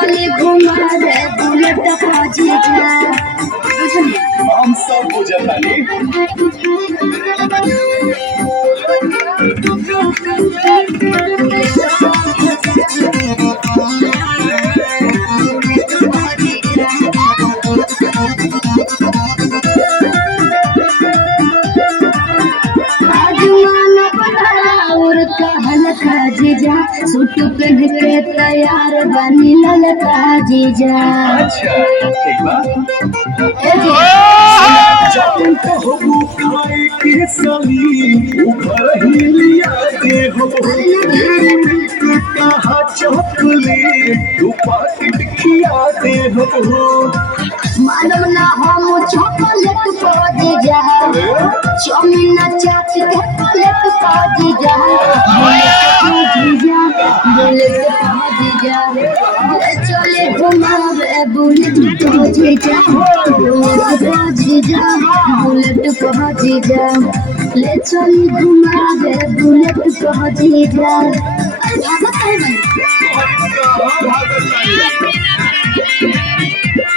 चले घुमावे बुलेट खोजी जा हम सब बुझतानी जीजा सूट पहन के तैयार बनी ललका जीजा अच्छा ठीक बा ए जी जब कहबू खाए के सली ऊपर ही लिया दे हो तेरी मिल्क कहा चॉकलेट तू पाकिट खिया दे हो मालूम ना हम चॉकलेट पा जीजा चौमिन चाट के प्लेट पा जीजा जीजा बुलेट पा जीजा ले चले घुमावे बुलेट पा जीजा जीजा बुलेट पा जीजा ले चले घुमावे बुलेट पा जीजा